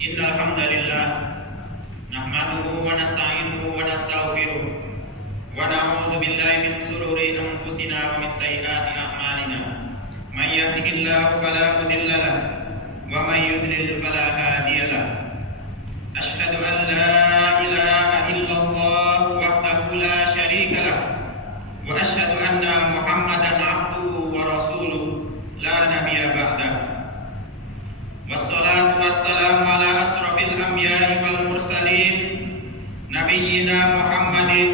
Innal hamdalillah nahmaduhu wa nasta'inuhu wa nastaghfiruh wa na'udzu billahi min shururi anfusina wa min sayyiati a'malina. May yahdihillahu fala mudilla lahu wa may yudlil fala hadiya lahu. Asyhadu an la ilaha illallah wahdahu la syarika lahu wa asyhadu anna Muhammadan abduhu wa rasuluh la nabiyya ba'dahu. Wassalatu wassalamu ala asrafil anbiya'i wal mursalin nabiyyina Muhammadin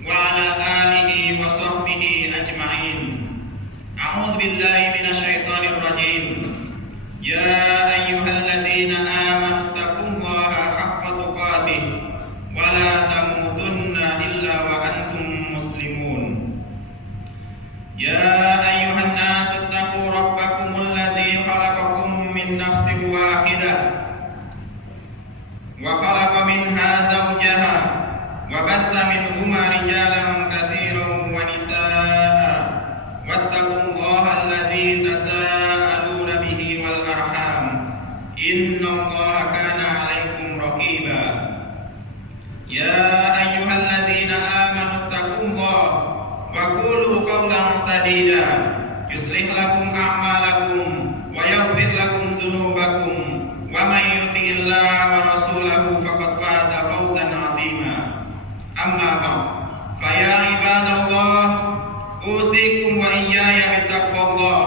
wa ala alihi wa sahbihi ajma'in. A'udzu billahi minasyaitonir rajim. Ya ayyuhalladzina amanu taqullaha haqqa tuqatih wa la tamutunna illa wa antum muslimun. Ya ayyuhan nasu taqu rabbakumul ladzi khalaqakum min nafsin wahidah wa khalaqa minha zawjaha wa bassa minhuma rijalan katsiran wa nisaa'a wattaqullaha alladzi tasaaluna bihi wal arham innallaha kana 'alaikum raqiba. Ya ayyuhalladzina amanu taqullaha wa qulu qawlan sadida yuslih lakum a'malakum wa yaghfir lakum dzunubakum wa may yuti'illaha wa rasulahu faqad faza fawzan 'azima. Amma ba'd, fa ya ibadallah usikum wa iyaya bittaqwallah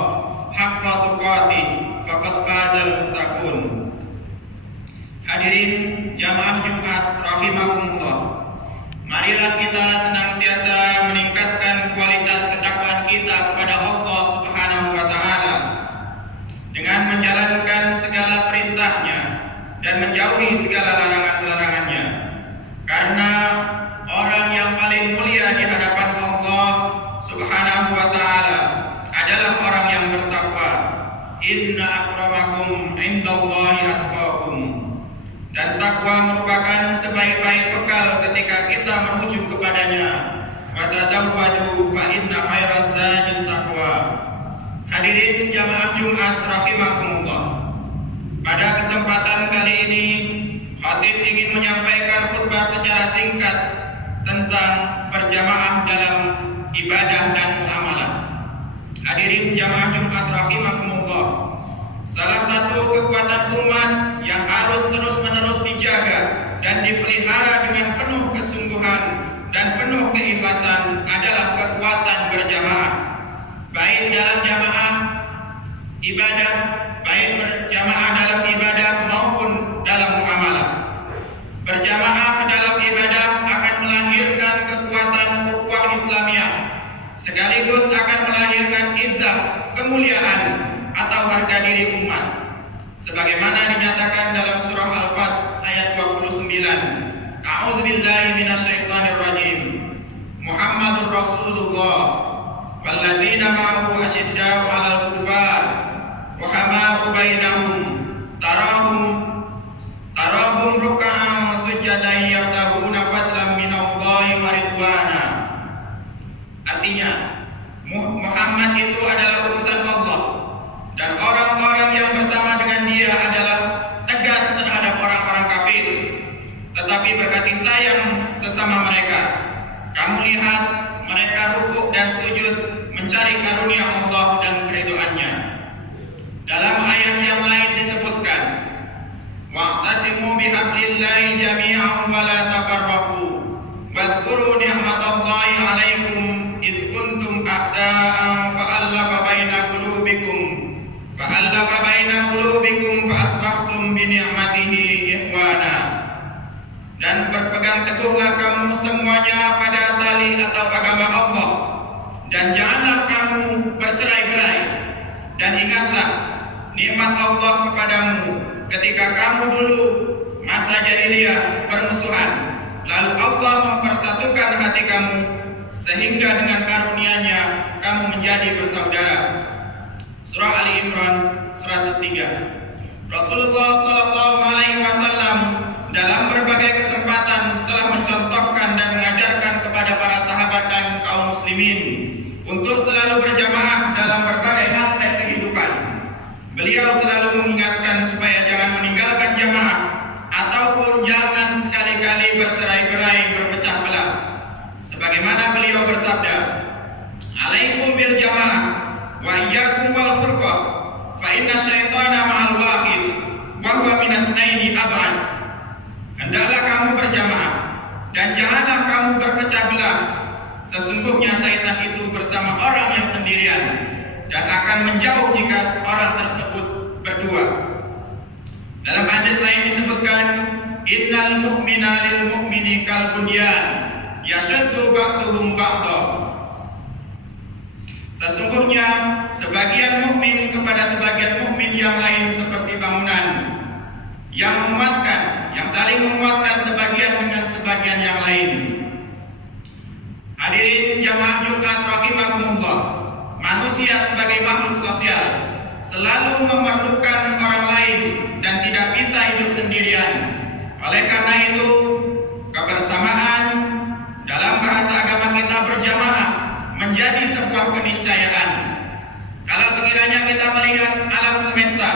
haqqa tuqatih faqad fazal muttaqun. Hadirin jamaah Jumat rahimakumullah, marilah kita senantiasa meningkatkan kualitas ketakwaan kita kepada Allah Subhanahu wa taala dengan menjalankan segala perintahnya dan menjauhi segala larangan-larangannya. Karena orang yang paling mulia di hadapan Allah Subhanahu wa taala adalah orang yang bertakwa. Inna akramakum indallahi atqakum. Dan takwa merupakan sebaik-baik bekal ketika kita menuju kepadanya. Wa tazawwadu fa inna khairaz zadit taqwa. Hadirin jamaah Jumat rahimakumullah, pada kesempatan kali ini khatib ingin menyampaikan khutbah secara singkat tentang berjamaah dalam ibadah dan muamalah. Hadirin jamaah Jumat rahimakumullah, salah satu kekuatan umat yang harus terus-menerus dijaga dan dipelihara dengan penuh kesungguhan dan penuh keikhlasan adalah kekuatan berjamaah, baik dalam jamaah ibadah, baik berjamaah dalam ibadah maupun dalam muamalah. Berjamaah dalam ibadah akan melahirkan kekuatan ukhuwah Islamiyah, sekaligus akan melahirkan izzah, kemuliaan atau harga diri umat, sebagaimana dinyatakan dalam surah Al-Fath ayat 29. A'udzu billahi minasyaitonir rajim. Muhammadur Rasulullah walladzina ma'ahu asyidda'u 'alal kuffar rahama'u bainahum tarahum ruk'an sujadan yabtaguna fadlan minallahi wa ridwana. Artinya, Muhammad itu adalah utusan Allah dan orang-orang yang bersama dengan dia adalah tegas terhadap orang-orang kafir, tetapi berkasih sayang sesama mereka. Kamu lihat mereka rukuk dan sujud mencari karunia Allah dan keridhaannya. Dalam ayat yang lain disebutkan, wa'tasimu bihablillahi jami'an wa la tafarraqu wadhkuru ni'matallahi 'alaikum id kuntum a'da'an fa'alafa baina qulubikum fa asbahtum bi ni'matihi ikhwana. Dan berpegang teguhlah kamu semuanya pada tali atau agama Allah, dan janganlah kamu bercerai-berai. Dan ingatlah nikmat Allah kepadamu ketika kamu dulu masa jahiliyah bermusuhan, lalu Allah mempersatukan hati kamu sehingga dengan karunia-Nya kamu menjadi bersaudara. Surah Ali Imran 103. Rasulullah sallallahu alaihi wasallam dalam berbagai kesempatan telah mencontohkan dan mengajarkan kepada para sahabat dan kaum muslimin untuk selalu berjamaah dalam berbagai aspek kehidupan. Beliau selalu mengingatkan supaya jangan meninggalkan jamaah bersabda, "Alaikum bil jamaah wa iyyakum wal furqah, fa inna syaitana ma'al wahid wa huwa minas naini ab'ad." Hendaklah kamu berjamaah dan janganlah kamu berpecah belah. Sesungguhnya syaitan itu bersama orang yang sendirian dan akan menjauh jika orang tersebut berdua. Dalam hadis lain disebutkan, "Innal mu'mina lil mu'mini kal bunyan yashuddu ba'duhum ba'dha." Sesungguhnya sebagian mukmin kepada sebagian mukmin yang lain seperti bangunan yang menguatkan, yang saling menguatkan sebagian dengan sebagian yang lain. Hadirin jamaah Jumat rahimakumullah, manusia sebagai makhluk sosial selalu memerlukan orang lain dan tidak bisa hidup sendirian. Oleh karena itu, kebersamaan dalam bahasa agama kita berjamaah menjadi sebuah keniscayaan. Kalau sekiranya kita melihat alam semesta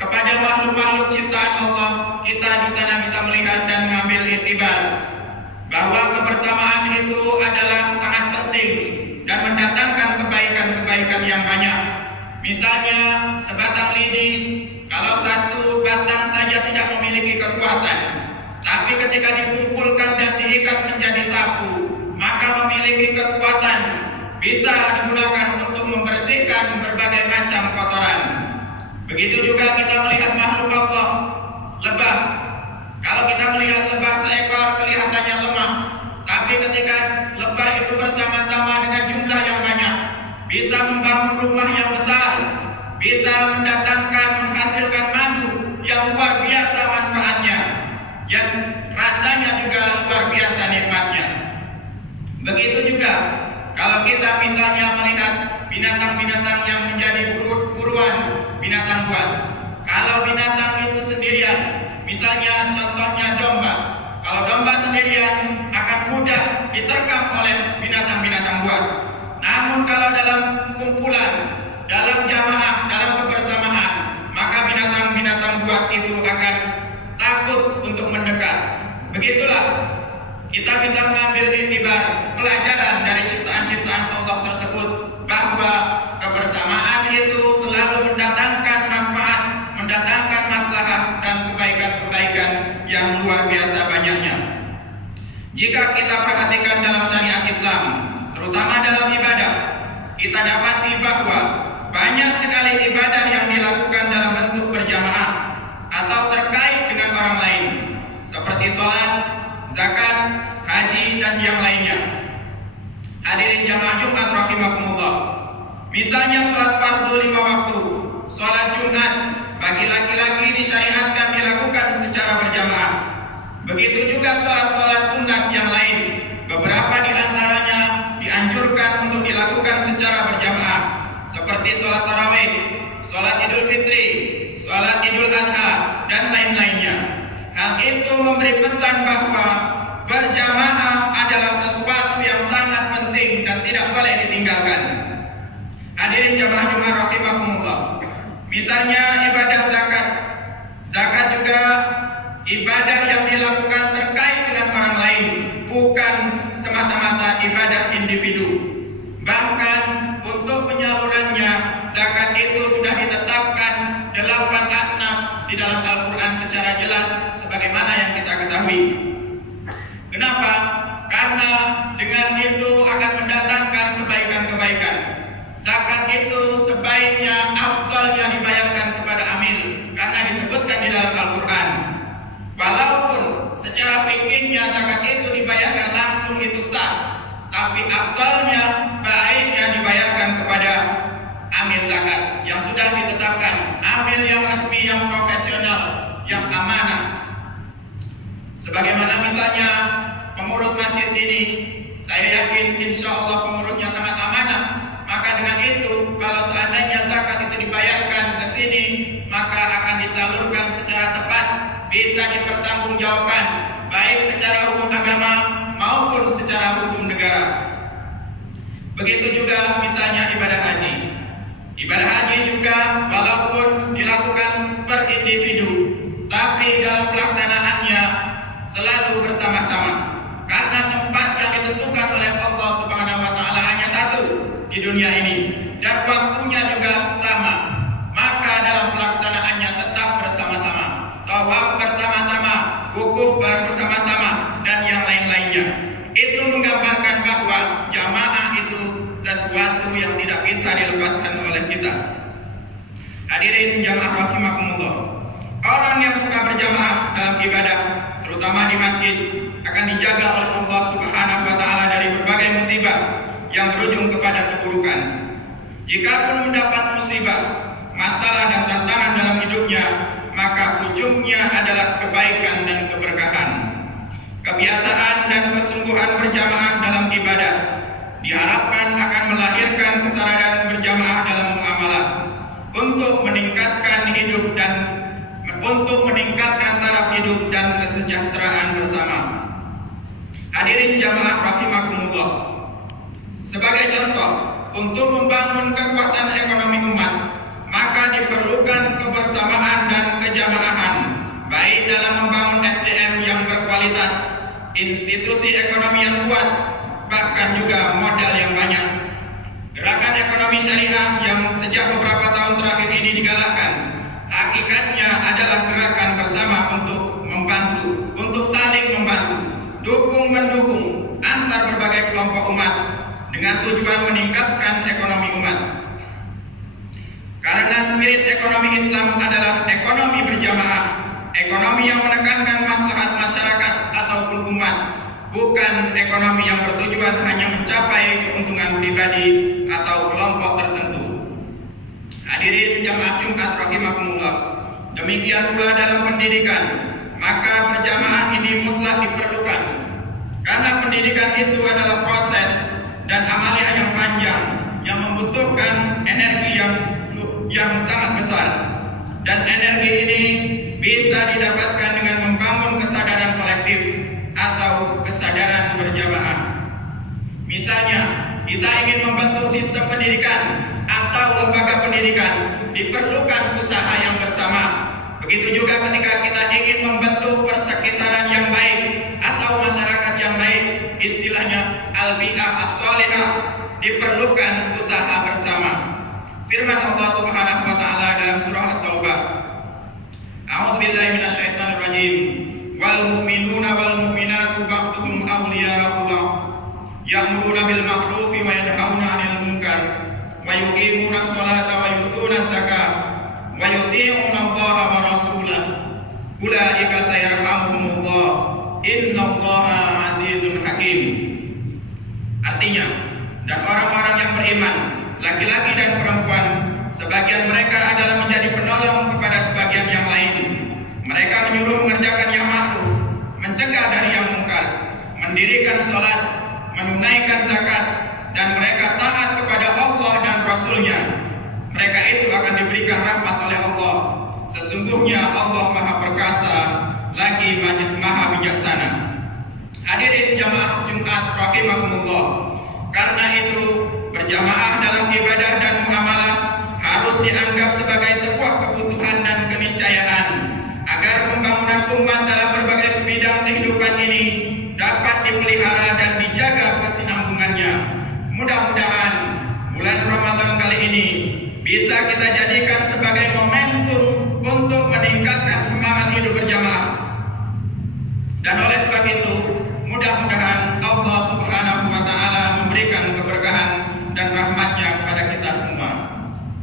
kepada makhluk-makhluk ciptaan Allah, kita di sana bisa melihat dan mengambil iktibar bahwa kebersamaan itu adalah sangat penting dan mendatangkan kebaikan-kebaikan yang banyak. Misalnya sebatang lidi, kalau satu batang saja tidak memiliki kekuatan, tapi ketika dikumpulkan dan diikat menjadi sapu, maka memiliki kekuatan, bisa digunakan untuk membersihkan berbagai macam kotoran. Begitu juga kita melihat makhluk Allah, lebah. Kalau kita melihat lebah seekor kelihatannya lemah, tapi ketika lebah itu bersama-sama dengan jumlah yang banyak, bisa membangun rumah yang besar, bisa mendatangkan, menghasilkan madu yang luar biasa manfaatnya, yang rasanya juga luar biasa nikmatnya. Begitu juga kalau kita misalnya melihat binatang-binatang yang menjadi buruan binatang buas. Kalau binatang itu sendirian, misalnya contohnya domba, kalau domba sendirian akan mudah diterkam oleh binatang-binatang buas. Namun kalau dalam kumpulan, dalam jamaah, dalam kebersamaan, maka binatang-binatang buas itu akan takut untuk mendekat. Begitulah kita bisa mengambil iktibar pelajaran dari ciptaan-ciptaan Allah tersebut, bahwa kebersamaan itu selalu mendatangkan manfaat, mendatangkan maslahat dan kebaikan-kebaikan yang luar biasa banyaknya. Jika kita perhatikan dalam syariat Islam, terutama dalam ibadah, kita dapati bahwa banyak sekali ibadah yang dilakukan dalam bentuk berjamaah atau terkait dengan orang lain, seperti sholat, zakat, haji, dan yang lainnya. Hadirin jamaah Jumat rahimakumullah, misalnya sholat fardu 5 waktu, sholat Jumat bagi laki-laki disyariatkan dilakukan secara berjamaah. Begitu juga sholat-sholat sunat yang lain, beberapa di antaranya dianjurkan untuk dilakukan secara berjamaah, seperti sholat tarawih, sholat idul fitri, sholat idul adha, dan lain-lainnya. Hal itu memberi pesan bahwa berjamaah adalah sesuatu yang sangat penting dan tidak boleh ditinggalkan. Hadirin jamaah Jumat rahimakumullah, misalnya ibadah zakat. Zakat juga ibadah yang dilakukan terkait dengan orang lain, bukan semata-mata ibadah individu. Bahkan untuk penyalurannya, zakat itu sudah ditetapkan 8 asnaf di dalam Al-Quran secara jelas sebagaimana yang kita ketahui. Kenapa? Karena dengan itu akan mendatangkan kebaikan-kebaikan. Zakat itu sebaiknya, afdalnya dibayarkan kepada amil, karena disebutkan di dalam Al-Quran. Walaupun secara fikihnya zakat itu dibayarkan langsung itu sah, tapi afdalnya, baiknya dibayarkan kepada amil zakat yang sudah ditetapkan, amil yang resmi, yang profesional, yang amanah. Sebagaimana misalnya pengurus masjid ini, saya yakin insya Allah pengurusnya sangat amanah. Maka dengan itu, kalau seandainya zakat itu dibayarkan ke sini, maka akan disalurkan secara tepat, bisa dipertanggungjawabkan, baik secara hukum agama maupun secara hukum negara. Begitu juga misalnya ibadah haji. Ibadah haji juga walaupun dilakukan per individu, tapi dalam pelaksanaannya selalu bersama-sama, karena tempat yang ditentukan oleh Allah Subhanahu Hadirin jamaah rahimakumullah, orang yang suka berjamaah dalam ibadah, terutama di masjid, akan dijaga oleh Allah Subhanahu wa taala dari berbagai musibah yang berujung kepada keburukan. Jikapun mendapat musibah, masalah dan tantangan dalam hidupnya, maka ujungnya adalah kebaikan dan keberkahan. Kebiasaan dan kesungguhan berjamaah dalam ibadah diharapkan akan melahirkan kesadaran berjamaah dalam muamalah untuk meningkatkan taraf hidup dan kesejahteraan bersama. Hadirin jamaah rahimakumullah, sebagai contoh untuk membangun kekuatan ekonomi umat, maka diperlukan kebersamaan dan kejamaahan, baik dalam membangun SDM yang berkualitas, institusi ekonomi yang kuat, bahkan juga modal yang banyak. Gerakan ekonomi syariah yang sejak beberapa tahun terakhir ini digalakkan, hakikatnya adalah gerakan bersama untuk membantu, untuk saling membantu, dukung-mendukung antar berbagai kelompok umat dengan tujuan meningkatkan ekonomi umat. Karena spirit ekonomi Islam adalah ekonomi berjamaah, ekonomi yang menekankan maslahat masyarakat ataupun umat, bukan ekonomi yang bertujuan hanya mencapai keuntungan pribadi atau kelompok tertentu. Hadirin jamaah Jumat rahimakumullah, demikian pula dalam pendidikan, maka berjamaah ini mutlak diperlukan, karena pendidikan itu adalah proses dan amalia yang panjang yang membutuhkan energi yang sangat besar, dan energi ini bisa didapatkan dengan membangun kesadaran kolektif atau kesadaran berjamaah. Misalnya, kita ingin membentuk sistem pendidikan atau lembaga pendidikan, diperlukan usaha yang bersama. Begitu juga ketika kita ingin membentuk persekitaran yang baik atau masyarakat yang baik, istilahnya al-bi'ah as-salihah, diperlukan usaha bersama. Firman Allah Subhanahu wa taala dalam surah At-Taubah, A'udzubillahi minasyaitonirrajim. Wal mu'minuna wal mu'minatu ba'duhum awliya'u ba'd, ya'muruna bil ma'rufi wa yanhauna 'anil munkar wa yuqimuna sholata wa yu'tuna zakata wa yuti'una Allaha wa rasulahu ulaika sayarhamuhumullah innallaha 'azizun hakim. Artinya, dan orang-orang yang beriman, laki-laki dan perempuan, sebagian mereka adalah menjadi penolong kepada sebagian yang lain. Mereka menyuruh mengerjakan yang ma'ruf, mencegah dari yang mungkar, mendirikan sholat, menunaikan zakat, dan mereka taat kepada Allah dan Rasul-Nya. Mereka itu akan diberikan rahmat oleh Allah. Sesungguhnya Allah Maha Perkasa, lagi Maha Bijaksana. Hadirin jamaah Jumat rahimakumullah, karena itu berjamaah dalam ibadah dan muamalah harus dianggap sebagai sebuah kebutuhan dan keniscayaan, agar pembangunan umat dalam berbagai bidang kehidupan ini dapat dipelihara dan dijaga kesinambungannya. Mudah-mudahan bulan Ramadan kali ini bisa kita jadikan sebagai momentum untuk meningkatkan semangat hidup berjamaah. Dan oleh sebab itu, mudah-mudahan Allah Subhanahu wa taala memberikan keberkahan dan rahmatnya kepada kita semua.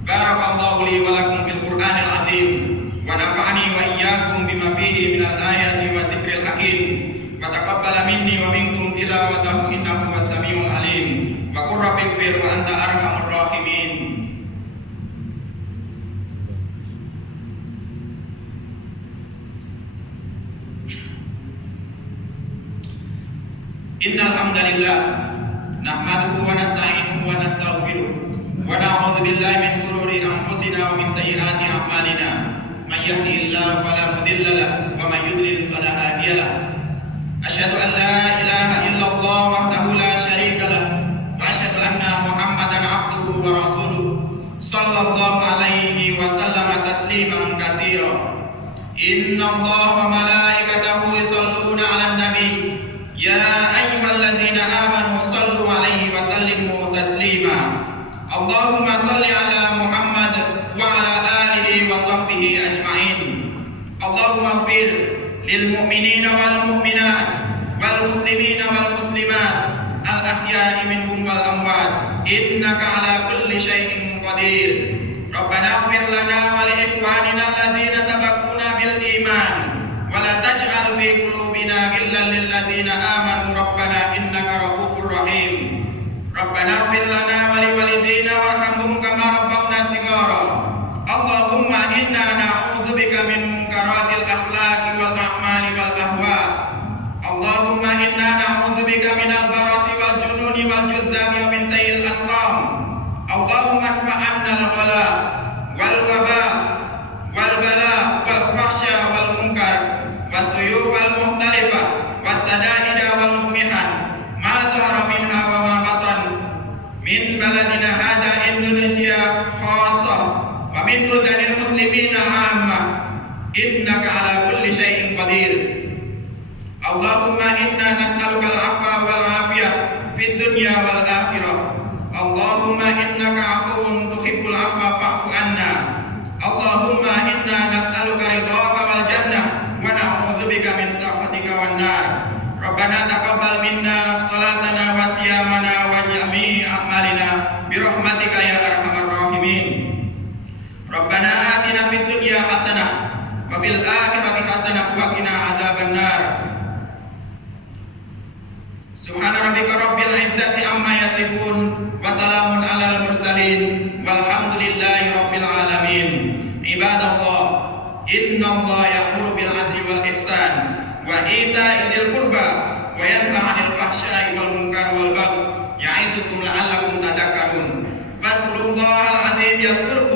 Barakallahu li wa lakum fil Qur'anil azim wa nafa'ani wa iyyakum bima fihi minal ayati wa dzikril hakim wa taqabbala minni wa minkum tilawatahu innahu was-sami'ul alim wa qur rabbighfir wa anta arhamur rahimin. Innal hamdalillah nahmaduhu wa nasta'inuhu wa nastaghfiruh wa na'udzu billahi min shururi anfusina wa min sayyiati a'malina. May yahdihillahu fala mudilla lahu wa may yudlil fala hadiya lahu. Asyhadu an la ilaha illallah wahdahu la syarika lahu wa asyhadu anna Muhammadan 'abduhu wa rasuluh sallallahu alaihi wa sallama tasliman katsira. Innallaha wa malaikatahu yusholluna 'alan nabi ya ayyuhalladzina amanu shallu 'alaihi wa sallimu taslima. Allahumma shalli 'ala Muhammad wa 'ala alihi wa sahbihi ajma'in. Allahumma ighfir lil mu'minina wal mu'minat wal muslimina wal muslimat al ahya'i minhum wal amwat innaka 'ala kulli syai'in qadir. Rabbana ighfir lana wa li ikhwanina alladzina sabaquna bil iman wa la taj'al fi qulubina ghillan lil ladzina amanu rabbana innaka ra'ufur rahim. Rabbana ighfir lana wa li walidayna warhamhum kama rabbawna shighara. Allahumma inna na'udzubika min munkaratil akhlaqi wal a'mali wal ahwa. Allahumma inna na'udzubika minal barasi wal jununi wal juzzami wa min sayyi'il asqam. Allahumma anfa'anna al-ghala wal waba wal bala wal fahsya wal munkar wasuyuf wal mukhtalifah wasada'ida wal mihan ma zahara minha wa ma batan min baladina hadha Indonesia khassah wa min buldanil muslimina ammah innaka ala kulli syai'in qadir. Allahumma inna nas'aluka al-'afwa wal 'afiyah fid dunya wal akhirah. Allahumma innaka 'afuwun tuhibbul 'afwa fa'fu 'anna. Allahumma inna nas'aluka ridhaka wal jannah wa na'udzubika min sakhatika wan nar. Rabbana taqabbal minna salatana wa siyamana wa jami'i a'malina bi rahmatika ya arhamar rahimin. Rabbana atina fid dunya hasanah wa fil akhirati hasanah wa qina adzaban nar. Subhana rabbika rabbil izzati amma yasifun wa salamun alal mursalin walhamdulillahi rabbil alamin. Ibadallah, innallaha ya'muru bil 'adli wal ihsan wa ita'i dzil qurba wa yanha 'anil fahsya'i wal munkari wal baghi ya'idukum la'allakum tadhakkarun. Fadhkurullahal 'azim yazkurkum